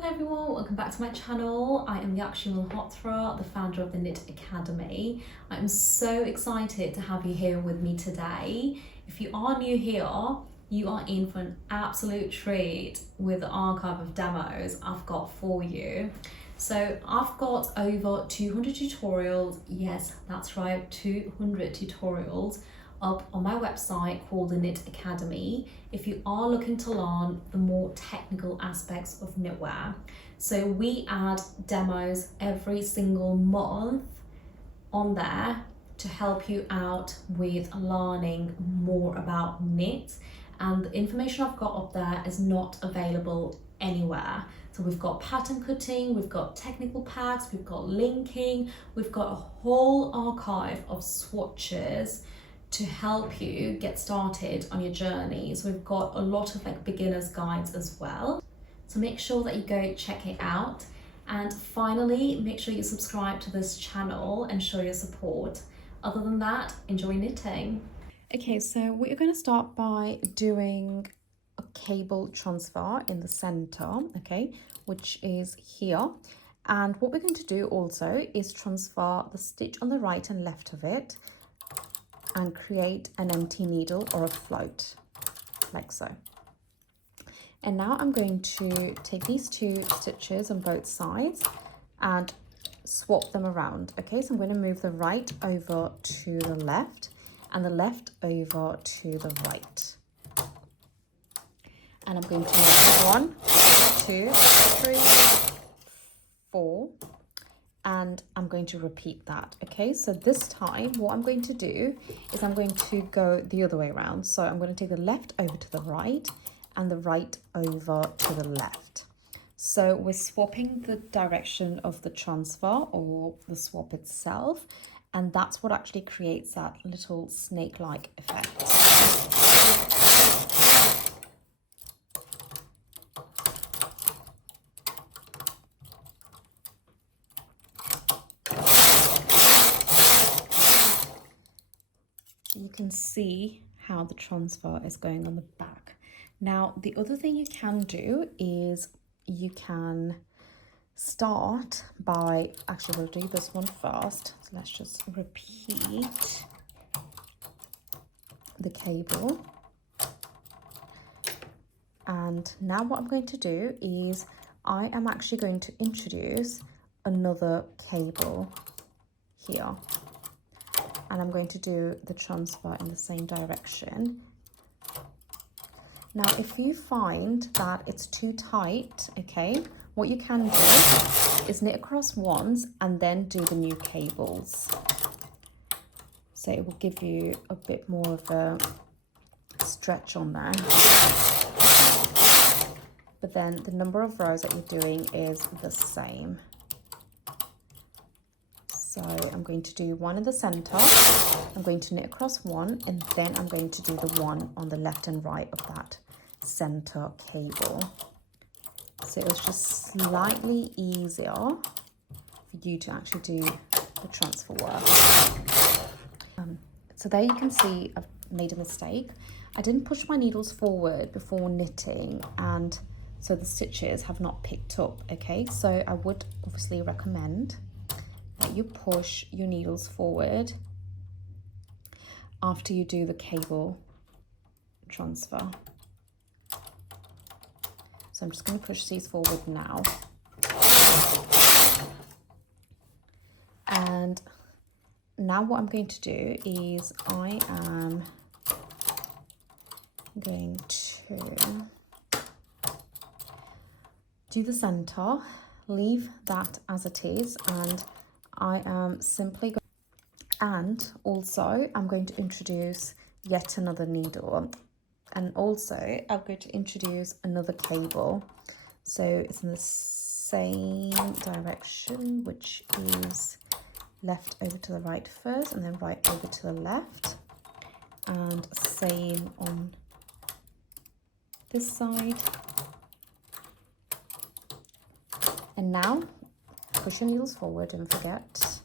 Hello everyone, welcome back to my channel. I am Yakshi Malhotra, the founder of the Knit Academy. I'm so excited to have you here with me today. If you are new here, you are in for an absolute treat with the archive of demos I've got for you. So I've got over 200 tutorials, yes, that's right, 200 tutorials up on my website called the Knit Academy if you are looking to learn the more technical aspects of knitwear. So we add demos every single month on there to help you out with learning more about knit, and the information I've got up there is not available anywhere. So we've got pattern cutting, we've got technical packs, we've got linking, we've got a whole archive of swatches to help you get started on your journey. So we've got a lot of beginners guides as well. So make sure that you go check it out. And finally, make sure you subscribe to this channel and show your support. Other than that, enjoy knitting. Okay, so we're going to start by doing a cable transfer in the center, okay, which is here. And what we're going to do also is transfer the stitch on the right and left of it and create an empty needle or a float, like so. And now I'm going to take these two stitches on both sides and swap them around. Okay, so I'm going to move the right over to the left and the left over to the right. And I'm going to make 1, 2, 3, 4. And I'm going to repeat that. Okay, so this time what I'm going to do is I'm going to go the other way around. So I'm going to take the left over to the right and the right over to the left. So we're swapping the direction of the transfer or the swap itself, and that's what actually creates that little snake-like effect. You can see how the transfer is going on the back. Now, the other thing you can do is you can start by, actually we'll do this one first. So let's just repeat the cable. And now what I'm going to do is I am actually going to introduce another cable here. And I'm going to do the transfer in the same direction. Now, if you find that it's too tight, okay, what you can do is knit across once and then do the new cables. So it will give you a bit more of a stretch on there. But then the number of rows that you're doing is the same. So I'm going to do one in the center, I'm going to knit across one, and then I'm going to do the one on the left and right of that center cable. So it was just slightly easier for you to actually do the transfer work. So there you can see I've made a mistake. I didn't push my needles forward before knitting, and so the stitches have not picked up, okay? So I would obviously recommend that you push your needles forward after you do the cable transfer. So I'm just going to push these forward now. And now what I'm going to do is I am going to do the center, leave that as it is, and I am simply going, and also I'm going to introduce yet another needle, and also I'm going to introduce another cable. So it's in the same direction, which is left over to the right first and then right over to the left, and same on this side. And now push your needles forward, don't forget.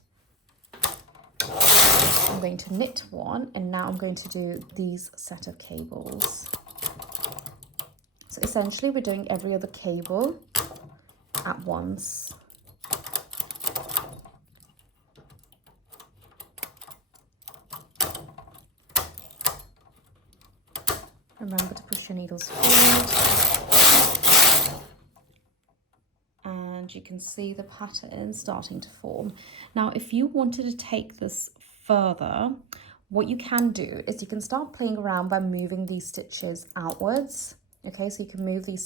I'm going to knit one, and now I'm going to do these set of cables. So essentially we're doing every other cable at once. Remember to push your needles forward. And you can see the pattern starting to form. Now, if you wanted to take this further, what you can do is you can start playing around by moving these stitches outwards. Okay, so you can move these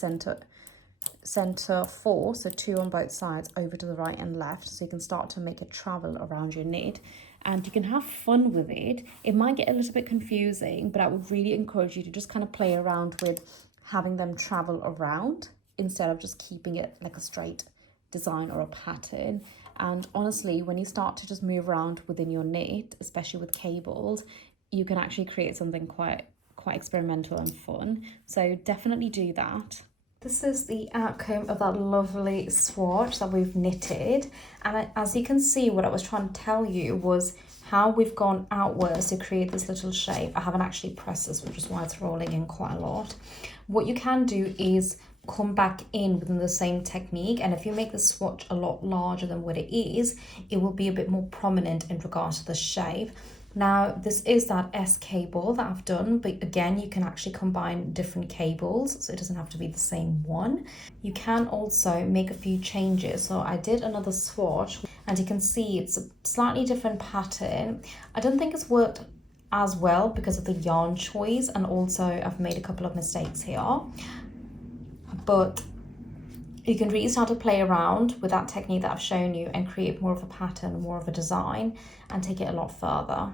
center 4, so 2 on both sides, over to the right and left, so you can start to make it travel around your knit, and you can have fun with it. It might get a little bit confusing, but I would really encourage you to just kind of play around with having them travel around instead of just keeping it like a straight design or a pattern. And honestly, when you start to just move around within your knit, especially with cables, you can actually create something quite experimental and fun. So definitely do that. This is the outcome of that lovely swatch that we've knitted. And as you can see, what I was trying to tell you was how we've gone outwards to create this little shape. I haven't actually pressed this, which is why it's rolling in quite a lot. What you can do is come back in within the same technique, and if you make the swatch a lot larger than what it is, it will be a bit more prominent in regards to the shape. Now, this is that S cable that I've done, but again, you can actually combine different cables, so it doesn't have to be the same one. You can also make a few changes. So I did another swatch, and you can see it's a slightly different pattern. I don't think it's worked as well because of the yarn choice, and also I've made a couple of mistakes here. But you can really start to play around with that technique that I've shown you and create more of a pattern, more of a design, and take it a lot further.